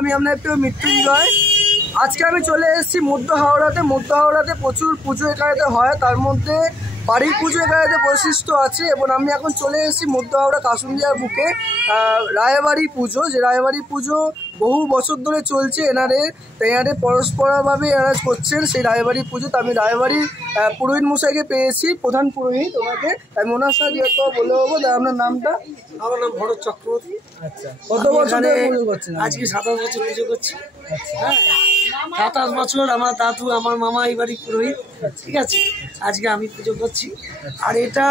আমি আপনার একটু মৃত্যুঞ্জয়। আজকে আমি চলে এসেছি মধ্য হাওড়াতে। মধ্য হাওড়াতে প্রচুর পুজো এখানেতে হয়, তার মধ্যে বাড়ির পুজো এখানেতে বৈশিষ্ট্য আছে। এবং আমি এখন চলে এসেছি মধ্য হাওড়া কাশুন্দিয়ার বুকে রায়বাড়ি পুজো, যে রায়বাড়ি পুজো বহু বছর ধরে চলছে এনারে পরস্পরভাবে এনারা করছেন সেই রায়বাড়ি পুজো। তো আমি রায়বাড়ির পুরোহিত মশাইকে পেয়েছি, প্রধান পুরোহিত। ওনাকে আমি ওনার সাথে একটু বলে দেবো। আপনার নামটা? আমার নাম ভরত চক্রবর্তী। আচ্ছা, কত বছর ধরে পুজো করছেন? আজকে 27 বছর পুজো করছি। হ্যাঁ, 27 বছর। আমার দাদু, আমার মামা এই বাড়ির পুরোহিত। ঠিক আছে, আজকে আমি পুজো করছি। আর এটা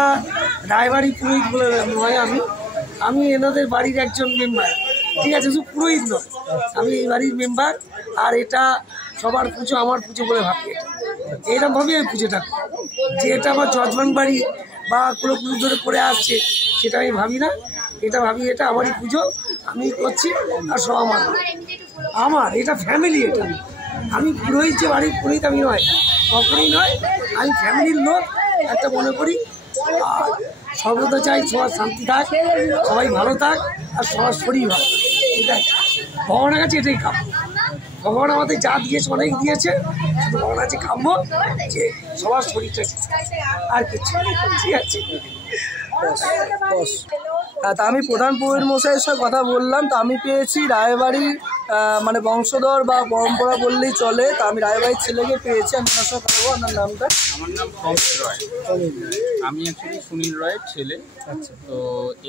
রায়বাড়ি পুরোহিত বলে নয়, আমি এনাদের বাড়ির একজন মেম্বার। ঠিক আছে, শুধু পুরোহিত নয়, আমি এই বাড়ির মেম্বার। আর এটা সবার পুজো আমার পুজো বলে ভাবি। এটা এরকমভাবেই আমি পুজোটা করি, যে এটা আমার যজমান বাড়ি বা কোনো পুজো ধরে করে আসছে সেটা আমি ভাবি না। এটা ভাবি এটা আমারই পুজো, আমি করছি। আর সব আমার এটা ফ্যামিলি। এটা আমি পুরোহিত, যে বাড়ির পুরোহিত আমি নয়, কখনই নয়। আমি ফ্যামিলির লোক একটা মনে করি। আর সর্বদা চাই সবার শান্তি থাক, সবাই ভালো থাক, আর সবার শরীর ভালো থাক। এটাই ভগবানের কাছে এটাই কাম্য। ভগবান আমাদের যা দিয়েছে অনেক দিয়েছে, শুধু ভগবান আছে কাম্য যে সবার শরীরটা আর কিছু। ঠিক আছে, তা আমি প্রধান পুরোহিত মশাইয়ের সাথে কথা বললাম। তো আমি পেয়েছি রায়বাড়ির মানে বংশধর বা পরম্পরা বললেই চলে। তা আমি রায়বাড়ির ছেলেকে পেয়েছি। আমি ওনার সাথে বলবো। আপনার নামটা? আমার নাম প্রমিত রয়। আমি অ্যাকচুয়ালি সুনীল রয়ের ছেলে। আচ্ছা, তো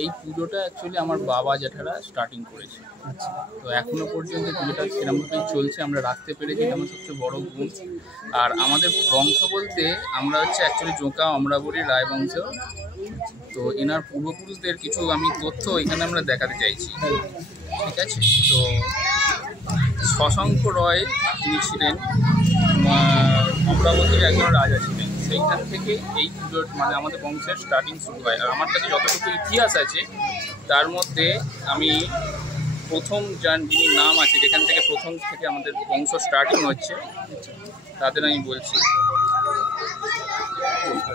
এই পুজোটা অ্যাকচুয়ালি আমার বাবা জ্যাঠারা স্টার্টিং করেছে। আচ্ছা, তো এখনো পর্যন্ত পুজোটা সেরকমভাবেই চলছে, আমরা রাখতে পেরেছি, এটা আমার সবচেয়ে বড় গুণ। আর আমাদের বংশ বলতে আমরা হচ্ছে অ্যাকচুয়ালি জোঁকা অমরাবরী রায় বংশ। তো এনার পূর্বপুরুষদের কিছু আমি তথ্য এখানে আমরা দেখাতে চাইছি। ঠিক আছে, তো শশাঙ্ক রয় তিনি ছিলেন অমরাবতীর একজন রাজা ছিলেন। সেইখান থেকে এই পুজোর মানে আমাদের বংশের স্টার্টিং শুরু হয়। আর আমার কাছে যতটুকু ইতিহাস আছে তার মধ্যে আমি প্রথম যিনি নাম আছে, যেখান থেকে প্রথম থেকে আমাদের বংশ স্টার্টিং হচ্ছে, তাদের আমি বলছি।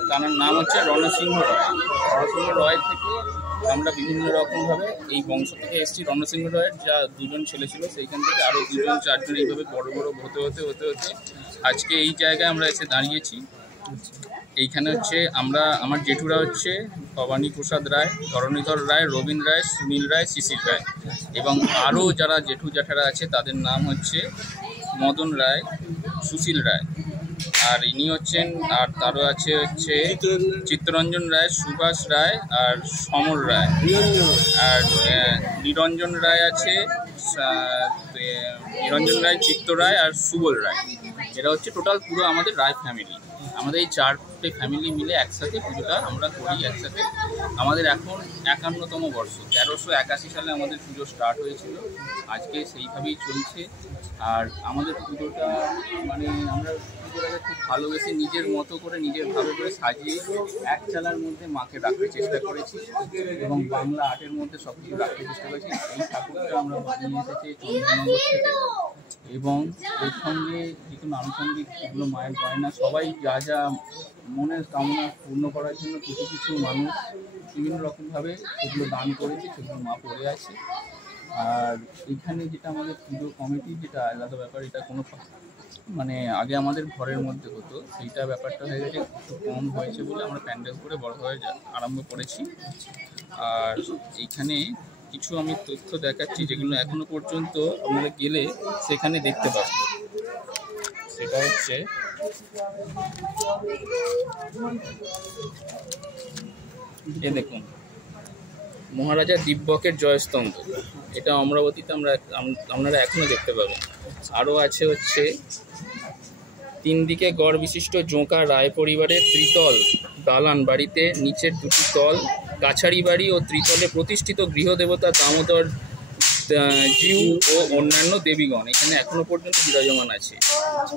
তার নাম হচ্ছে রণসিংহ রয়। রণসিংহ রয় থেকে আমরা বিভিন্ন রকমভাবে এই বংশ থেকে এসেছি। রণসিংহ রয়ের যা দুজন ছেলে ছিল, সেইখান থেকে আরও 2-4 এইভাবে বড় বড় হতে হতে আজকে এই জায়গায় আমরা এসে দাঁড়িয়েছি। এইখানে হচ্ছে আমার জেঠুরা হচ্ছে ভবানী প্রসাদ রায়, ধরণীধর রায়, রবীন রায়, সুনীল রায়, শিশির রায়, এবং আরও যারা জেঠু জ্যাঠারা আছে তাদের নাম হচ্ছে মদন রায়, সুশীল রায়। আর ইনি হচ্ছেন, আর তারও আছে হচ্ছে চিত্তরঞ্জন রায়, সুভাষ রায়, আর সমর রায়, আর নিরঞ্জন রায় আছে, নিরঞ্জন রায়, চিত্ত রায়, আর সুবল রায়। এরা হচ্ছে টোটাল পুরো আমাদের রায় ফ্যামিলি। আমাদের এই 4টে ফ্যামিলি মিলে একসাথে পুজোটা আমরা করি একসাথে। আমাদের এখন 51তম বর্ষ। 1381 সালে আমাদের পুজো স্টার্ট হয়েছিল, আজকে সেইভাবেই চলছে। আর আমাদের পুজোটা মানে আমরা পুজোটাকে খুব ভালোবেসে নিজের মতো করে নিজের ভালো করে সাজিয়ে এক চালার মধ্যে মাকে রাখতে চেষ্টা করেছি, এবং বাংলা আর্টের মধ্যে সব কিছু রাখতে চেষ্টা করেছি। এই ঠাকুরটা আমরা বানিয়ে এসেছি চন্দ্রনগর থেকে, এবং এর সঙ্গে যে কোনো আনুষঙ্গিক এগুলো মায়ের গয়না সবাই যা যা মনের কামনা পূর্ণ করার জন্য কিছু কিছু মানুষ বিভিন্ন রকমভাবে সেগুলো দান করেছে, সেগুলো মা পড়ে আছে। আর এখানে যেটা আমাদের পুজো কমিটি, যেটা আলাদা ব্যাপার, এটা কোনো মানে আগে আমাদের ঘরের মধ্যে হতো, সেইটা ব্যাপারটা হয়ে গেছে, একটু কম হয়েছে বলে আমরা প্যান্ডেল করে বড়োভাবে আরম্ভ করেছি। আর এইখানে কিছু আমি তথ্য দেখাচ্ছি যেগুলো এখনো পর্যন্ত আপনারা গেলে সেখানে দেখতে পাবেন। সেটা হচ্ছে এ দেখুন, মহারাজা দিব্যকের জয়স্তম্ভ, এটা অমরাবতীতে আপনারা এখনো দেখতে পাবেন। আরও আছে হচ্ছে 3 দিকে গড় বিশিষ্ট জোঁকা রায় পরিবারের ত্রিতল দালান বাড়িতে নিচের 2টি তল কাছারি বাড়ি ও ত্রিতলে প্রতিষ্ঠিত গৃহদেবতা দামোদর জিউ ও অন্যান্য দেবীগণ এখানে এখনো পর্যন্ত বিরাজমান আছে।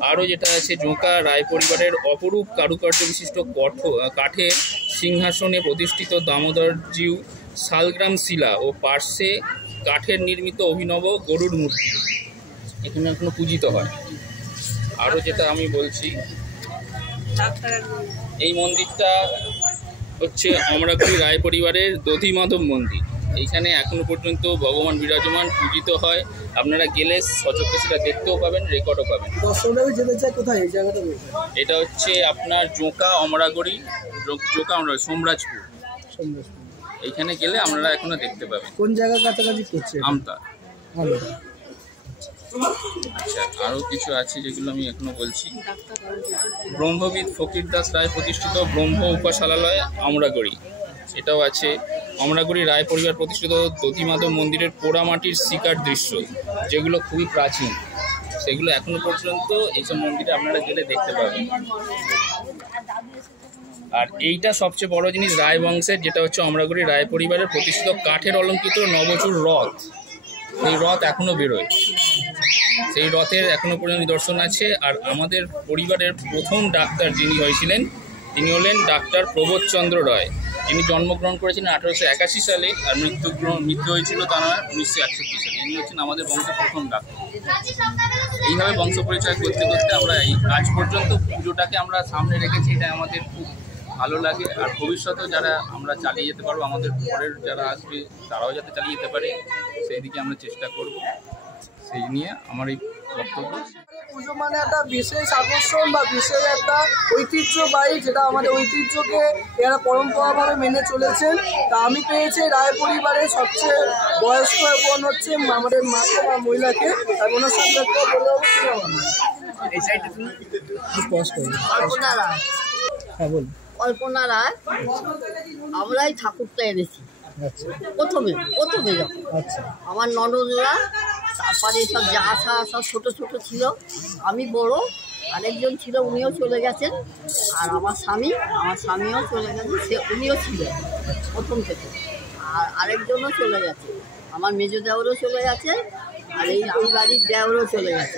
আরও যেটা আছে, জোঁকা রায় পরিবারের অপরূপ কারুকার্য বিশিষ্ট কাঠের সিংহাসনে প্রতিষ্ঠিত দামোদর জিউ শালগ্রাম শিলা ও পার্শ্বে কাঠের নির্মিত অভিনব গরুর মূর্তি এখানে এখনো পূজিত হয়। আরও যেটা আমি বলছি, এই মন্দিরটা হচ্ছে অমরাগুড়ি রায় পরিবারের দধি মাধব মন্দির। এইখানে এখনো পর্যন্ত ভগবান বিরাজমান পূজিত হয়। আপনারা গেলে সচক্ষে সেটা দেখতেও পাবেন, রেকর্ডও পাবেন। এটা হচ্ছে আপনার জোকা অমরাগুড়ি, সোমরাজপুর। এইখানে গেলে আপনারা এখনো দেখতে পাবেন। কোন জায়গার কাছাকাছি করছে? আমতা। আচ্ছা, আরও কিছু আছে যেগুলো আমি এখনো বলছি। ব্রহ্মবিদ ফকির দাস রায় প্রতিষ্ঠিত ব্রহ্ম উপাসনালয় আমরাগুড়ি, এটাও আছে। আমরাগুড়ি রায় পরিবার প্রতিষ্ঠিত দধিমাধব মন্দিরের পোড়ামাটির শিকার দৃশ্য, যেগুলো খুবই প্রাচীন, সেগুলো এখনো পর্যন্ত এইসব মন্দিরে আপনারা গেলে দেখতে পাবেন। আর এইটা সবচেয়ে বড় জিনিস, রায় বংশের, যেটা হচ্ছে আমরাগুড়ি রায় পরিবারের প্রতিষ্ঠিত কাঠের অলঙ্কৃত নবচুর রথ। এই রথ এখনো বেরোয়, সেই রথের এখনো পর্যন্ত নিদর্শন আছে। আর আমাদের পরিবারের প্রথম ডাক্তার যিনি হয়েছিলেন, তিনি হলেন ডাক্তার প্রবোধচন্দ্র রায়। যিনি জন্মগ্রহণ করেছিলেন 1881 সালে, আর মৃত্যু হয়েছিল তার 1961 সালে। ইনি হচ্ছেন আমাদের বংশের প্রথম ডাক্তার। এইভাবে বংশ পরিচয় করতে করতে আমরা এই আজ পর্যন্ত পুজোটাকে আমরা সামনে রেখেছি, এটা আমাদের খুব ভালো লাগে। আর ভবিষ্যতেও যারা আমরা চালিয়ে যেতে পারবো, আমাদের পরের যারা আসবে তারাও যাতে চালিয়ে যেতে পারে, সেই দিকে আমরা চেষ্টা করব। সেই নিয়ে আমার এই বক্তব্য। পুজো মানে একটা বিশেষ আকর্ষণ বা বিশেষ একটা ঐতিহ্যবাহী, যেটা আমাদের ঐতিহ্যকে এরা পরম্পরাভাবে মেনে চলেছেন। তা আমি পেয়েছি রায় পরিবারের সবচেয়ে বয়স্ক বোন হচ্ছে আমাদের মাকে বা মহিলাকে, তার ওনার সাথে বলে কল্পনা রায়। আমরাই ঠাকুরটা এনেছি প্রথমে যখন আমার ননদরা, তারপরে সব যা আসা সব ছোটো ছোটো ছিল, আমি বড়, আরেকজন ছিল উনিও চলে গেছেন, আর আমার স্বামীও চলে গেছেন, উনিও ছিলেন প্রথম থেকে, আর আরেকজনও চলে গেছে, আমার মেজো দেওরও চলে গেছে, আর এই বাড়ির দেওরও চলে গেছে।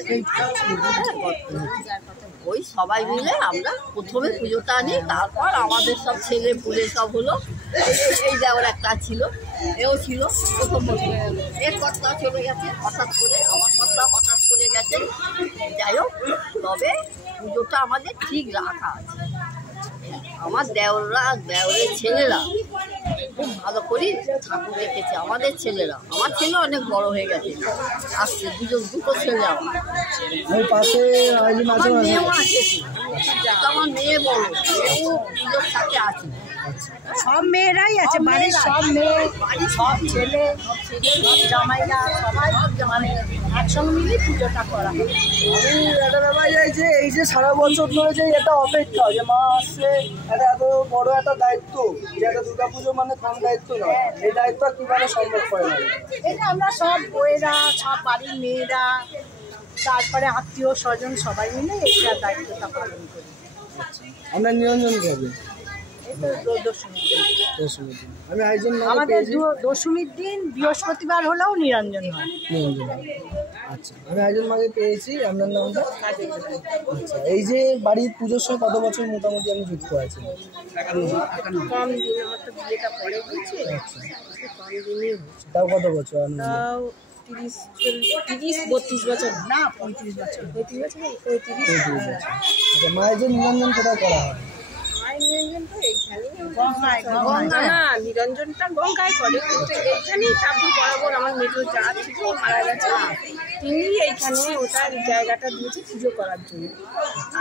ওই সবাই মিলে আমরা প্রথমে পুজোটা আনি, তারপর আমাদের সব ছেলে পুলে সব হলো। এই দেওয়ার একটা ছিল, এও ছিল প্রথম এর কর্তা চলে গেছে হঠাৎ করে, আমার কর্তা হঠাৎ করে গেছে। যাই হোক, তবে পুজোটা আমাদের ঠিক রাখা আছে। আমার দেওরের ছেলেরা খুব ভালো করে ঠাকুর রেখেছে। আমাদের ছেলেরা, আমার ছেলে অনেক বড় হয়ে গেছে, আসছে দুটো ছেলে। আমার মেয়েও আছে, আমার মেয়ে বড়, মেয়েও পুজোর সাথে আছে। সব মেয়েরাই আছে, বাড়ির সব মেয়ে, সব ছেলে, সব জামাইরা, সবাই মানে একসঙ্গে মিলে পুজোটা করা হয়। আমি একটা ব্যাপার যাই যে এই যে সারা বছর ধরে যে এটা অপেক্ষা, যে মা আসছে, এটা এত বড় একটা দায়িত্ব, যে একটা দুর্গাপুজো মানে কম দায়িত্ব নয়, এই দায়িত্ব কীভাবে সম্ভব করে না? এটা আমরা সব বউয়েরা, সব বাড়ির মেয়েরা, তারপরে আত্মীয় স্বজন সবাই মিলে এটা দায়িত্বটা পালন করি। আমরা নিরঞ্জন করবো আমি আয়োজন আমাদের দশমীর দিন বৃহস্পতিবার হলেও নিরঞ্জন হয়। আচ্ছা, আমি একজন মাকে পেয়েছি। আপনার নামটা? আচ্ছা, এই যে বাড়ির পুজোর সময় কত বছর মোটামুটি আমি যুক্ত আছি? কম দিন, আমার তো বিয়েটা পরে গেছে। আচ্ছা, কম দিনই তাও কত বছর? 30-32 বছর, না 35 বছর। 35 বছর। আচ্ছা, মায়ের যে নিরঞ্জন কোথায় করা হয়? নিরঞ্জনটা গঙ্গায় করে, কিন্তু এইখানেই ঠাকুর বরাবর আমার মেজো যা ছিল মারা গেছে, তিনি এইখানে ওটার জায়গাটা দিয়েছে পুজো করার জন্য।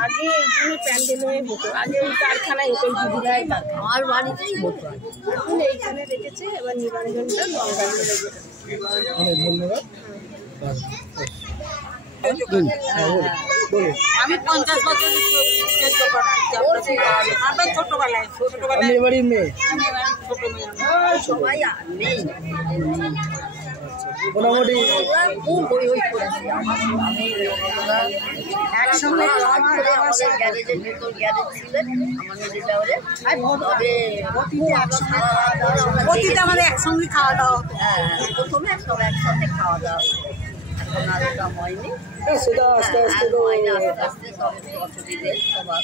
আগে এইখানে প্যান্ডেলে হতো, আগে ওই কারখানায় হতো, দিদিরাই আমার বাড়িতেই হতো, এখন এইখানে রেখেছে। এবার নিরঞ্জনটা গঙ্গায় রেখেছে। অনেক ধন্যবাদ। আমি 50 বছর ছোটবেলায় আমি এবারই মেয়ে, সবাই নেই মোটামুটি একসঙ্গে গ্যারেজের ভেতর গ্যারেজ ছিলেন আমার মেজো দেওরে। অতীতে আমাদের একসঙ্গে খাওয়া দাওয়া হতো। হ্যাঁ, প্রথমে সব একসাথে খাওয়া দাওয়া, এখন আর ওটা হয়নি। সেটা আস্তে আস্তে তো আস্তে আস্তে সব অসুবিধে সবার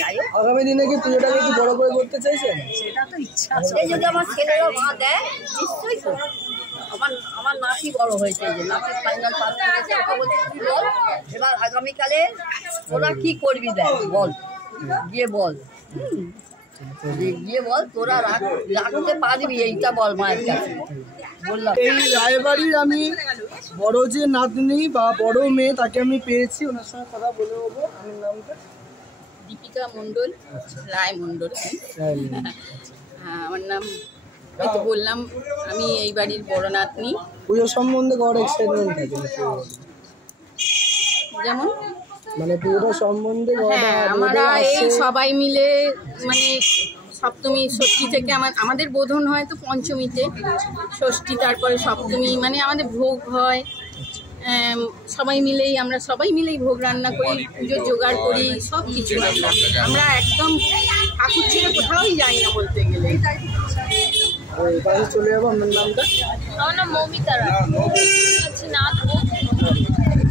যাই হোক আগামী দিনে কি পুজোটাকে একটু বড় করে করতে চাইছেন? সেটা তো ইচ্ছা এই যদি আমার ছেলেরও মা দেয় নিশ্চয়ই তো আমার নাতি বড় হয়েছে, যে নাতি ফাইনাল পাস করেছে, ওকে বলছি তুই বল এবার আগামীকালে তোরা কি করবি দেখ বল, গিয়ে বল গিয়ে বল তোরা রাখতে পারবি এইটা বল মায়ের কাছে বললাম। এই রায়বাড়ির আমি বড় যে নাতনি বা বড় মেয়ে তাকে আমি পেয়েছি, ওনার সঙ্গে কথা বলে নেবো। আমার নামটা দীপিকা মণ্ডল, রায় মণ্ডল। হ্যাঁ, আমার নাম এই তো বললাম, আমি এই বাড়ির বড় নাতনি। পুজো সম্বন্ধে বড় এক্সাইটমেন্ট থাকে যেমন মানে পুজোটা সম্বন্ধে হ্যাঁ, আমরা এই সবাই মিলে মানে সপ্তমী ষষ্ঠী থেকে আমাদের বোধন হয় তো পঞ্চমীতে, ষষ্ঠী তারপরে সপ্তমী, মানে আমাদের ভোগ হয়। আমরা সবাই মিলেই ভোগ রান্না করি, পুজোর জোগাড় করি, সব কিছু আমরা একদম ঠাকুর ছেড়ে কোথাওই যাই না বলতে গেলে। চলে যাবো। আপনার নামটা? আমার নাম মৌমিতা রায়,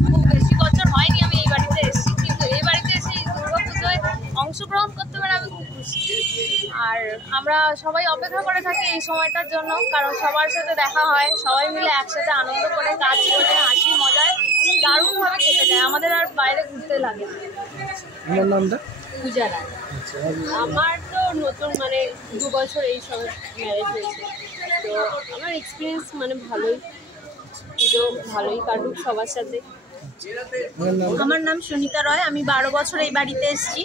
খুব বেশি বছর হয়নি আমি এই বাড়িতে এসেছি, কিন্তু এই বাড়িতে এসে দুর্গাপুজোয় অংশগ্রহণ করতে পারে আমি খুব খুশি। আর আমরা সবাই অপেক্ষা করে থাকি এই সময়টার জন্য, কারণ সবার সাথে দেখা হয়, সবাই মিলে একসাথে আনন্দ করে কাজ করে হাসি মজায় দারুণভাবে কেটে যায়, আমাদের আর বাইরে ঘুরতে লাগে না। আমার নামটা? পূজা রায়। আমার তো নতুন মানে 2 বছর এই সবে ম্যারেজ হয়েছে, তো আমার এক্সপিরিয়েন্স মানে ভালোই, পুজো ভালোই কাটুক সবার সাথে। আমার নাম সুনিতা রয়, আমি 12 বছর এই বাড়িতে এসেছি।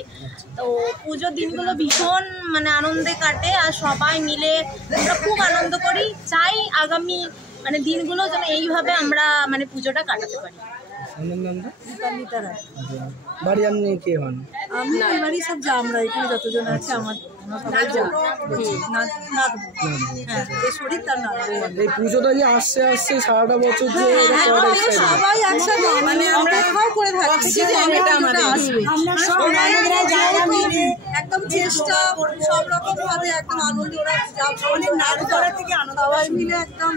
তো পুজোর দিনগুলো ভীষণ মানে আনন্দে কাটে, আর সবাই মিলে আমরা খুব আনন্দ করি, চাই আগামী মানে দিনগুলো যেন এইভাবে আমরা মানে পুজোটা কাটাতে পারি। আমার নামটা? দীপান্বিতা রায়। বাড়ি আপনি কে হন? আমি এই বাড়ি সব যা, আমরা এখানে যতজন আছে আমরা সবাই যা হ্যাঁ, যে শরীর তার নাতবো। এই পুজোটা যে আসছে সারাটা বছর যে সবাই একসাথে মানে আমরা করে থাকছি যে এটা আমাদের আসবে, আমরা সব নায়করা জায়গা মিলে একদম চেষ্টা সব রকম ভাবে একদম আনন্দ, ওরা অনেক নায়ক করা থেকে আনন্দ সবাই মিলে একদম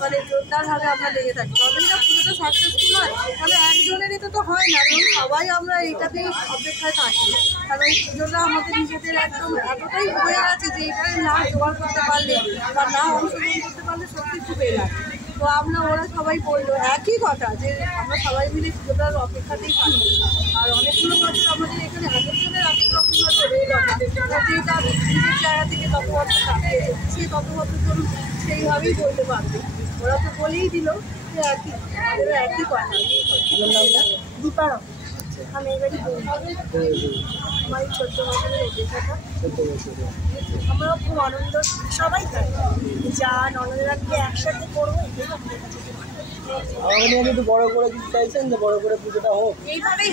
মানে জোরদার ভাবে আমরা লেগে থাকি, তবেই না পুজোটা সাকসেসফুল হয়। তাহলে একজনেরই তো হয় না, কারণ সবাই আমরা এইটাতেই অপেক্ষায় থাকি, কারণ পুজোটা আমাদের নিজেদের একদম এতটাই হয়ে আছে যে এখানে না জোগাড় করতে পারলে বা না অংশগ্রহণ করতে পারলে সত্যি খুব লাগে। তো ওরা সবাই বললো একই কথা যে আমরা সবাই মিলে পুজোটার অপেক্ষাতেই থাকি। আর অনেকগুলো বছর আমাদের এখানে আলোচনের অনেক রকম যেটা নিজের জায়গা থেকে তত বছর থাকে সে তত বছর ধরুন সেইভাবেই বলতে পারবে। ওরা তো বলেই দিল যে একই কথা। দীপারম, আমি এবারই বলবো আমার এই 14 বছরের অভিজ্ঞতা। আমরা খুব আনন্দ সবাই খাই, যা ননদেরা মিলে একসাথে করবো, একটু বড় করে দিতে চাইছেন যে বড় করে পুজোটা হোক, এইভাবেই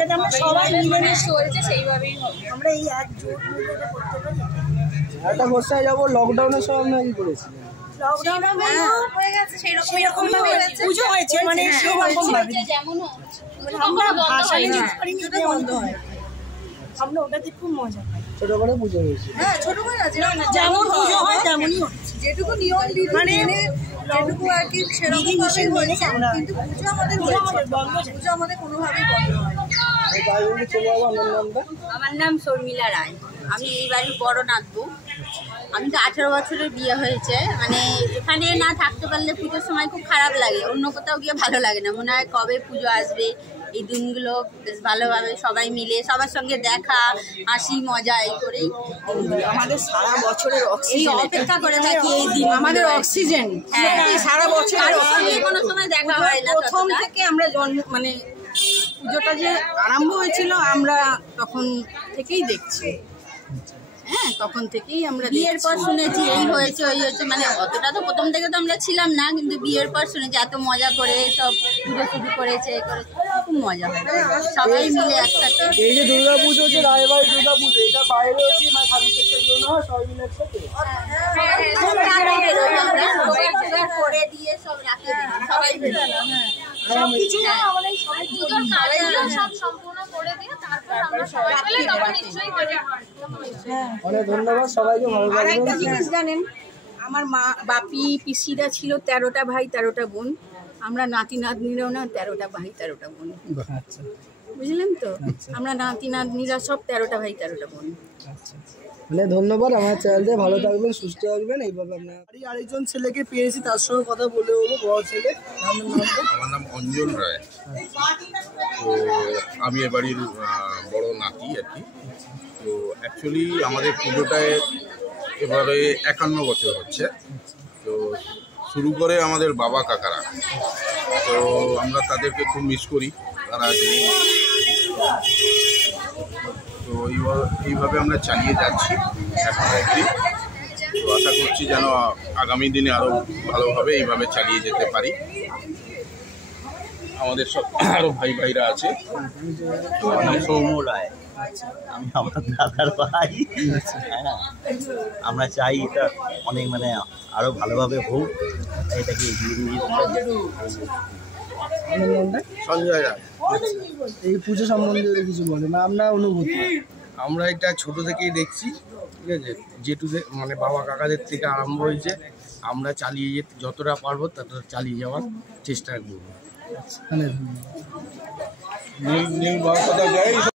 যাতে আমরা সবাই মিলেমিশে চলছে সেইভাবেই হবে। আমরা এই এক জোট মিলে করতে পারি। একটা কোশ্চেনে যাবো, লকডাউনের সময় আপনারা কি করেছিলেন? লকডাউনে হয়ে গেছে সেরকম পুজো হয়েছে মানে সেরকম ভাবে যেমন আমরা ভাসানে যেতে পারিনি, ওটা বন্ধ হয়, আমরা ওটাতে খুব মজা পাই। ছোট করে পুজো হয়েছে? হ্যাঁ, ছোট করে যেমন পুজো হয় তেমনই হচ্ছে, যেটুকু নিয়ম বিধি মানে যেটুকু আর কি সেরকম ভাবেই হয়েছে, কিন্তু পুজো আমাদের বন্ধ, পুজো আমাদের কোনোভাবেই বন্ধ হয়। চলে যাবো। আমার নামটা? আমার নাম শর্মিলা রায়, আমি এই বাড়ির বড় নাতবো। আমি তো 18 বছরের বিয়ে হয়েছে, মানে এখানে না থাকতে পারলে পুজোর সময় খুব খারাপ লাগে, অন্য কোথাও গিয়ে ভালো লাগে না, মনে হয় কবে পুজো আসবে, এই দিনগুলো বেশ ভালোভাবে সবাই মিলে সবার সঙ্গে দেখা হাসি মজা এই করেই আমাদের সারা বছরের এই অপেক্ষা করে থাকি এই দিন, আমাদের অক্সিজেন সারা বছর, আর সঙ্গে কোনো সময় দেখা হয় না। প্রথম থেকে আমরা মানে পুজোটা যে আরম্ভ হয়েছিল আমরা তখন থেকেই দেখছি, হ্যাঁ তখন থেকেই আমরা বিয়ের পর শুনেছি এই হয়েছে ওই হয়েছে, মানে অতটা তো প্রথম থেকে তো আমরা ছিলাম না, কিন্তু বিয়ের পর শুনেছি এত মজা করে সব পুজো শুরু করেছে, খুব মজা হয় সবাই মিলে একসাথে। এই যে দুর্গাপুজো, যে রায়বাড়ি দুর্গাপুজো, এটা বাইরেও কি মানে ঠাকুর দেখতে বেরোনো হয় সবাই মিলে একসাথে? করে দিয়ে সব রাখে সবাই মিলে পুজোর কাজগুলো সব সম্পূর্ণ করে দিয়ে তারপর আমরা সবাই মিলে তখন নিশ্চয়ই বেরিয়ে হয়। অনেক ধন্যবাদ সবাইকে, ভালো আর একটা থাকবেন। জিনিস জানেন, আমার মা বাপি পিসিরা ছিল 13টা ভাই 13টা বোন, আমরা নাতি নাতনিরাও না 13টা ভাই 13টা বোন। আচ্ছা। বুঝলেন তো? আমরা নাতি নাতনিরা সব 13টা ভাই 13টা বোন। মানে ধন্যবাদ, আমার চ্যানেল দিয়ে ভালো থাকবেন, সুস্থ থাকবেন, এইভাবে আপনার আরেকজন ছেলেকে পেয়েছি, তার সঙ্গে কথা বলে বলবো। বড় ছেলে, আমার নাম অঞ্জন রায়। তো আমি এ বাড়ির বড় নাতি আর কি। তো অ্যাকচুয়ালি আমাদের পুজোটায় এবারে 51 বছর হচ্ছে। তো শুরু করে আমাদের বাবা কাকারা, তো আমরা তাদেরকে খুব মিস করি। তারা তো এইভাবে আমরা চালিয়ে যাচ্ছি এখন অবধি। তো আশা করছি যেন আগামী দিনে আরও ভালোভাবে এইভাবে চালিয়ে যেতে পারি। আমাদের সব আরও ভাইরা আছে। সৌম্য রায়, আমি আমার দাদার ভাই। হ্যাঁ, আমরা চাই এটা অনেক মানে আরও ভালোভাবে হোক, এটাকে এগিয়ে নিয়ে সঞ্জয় রায়। এই পুজো সম্বন্ধে কিছু বলেন, আপনার অনুভূতি। আমরা এটা ছোট থেকেই দেখছি, ঠিক আছে, যেটুকু মানে বাবা কাকাদের থেকে আরম্ভ হয়েছে। আমরা চালিয়ে যেতে যতটা পারবো ততটা চালিয়ে যাওয়ার চেষ্টা করবো। মানে নীল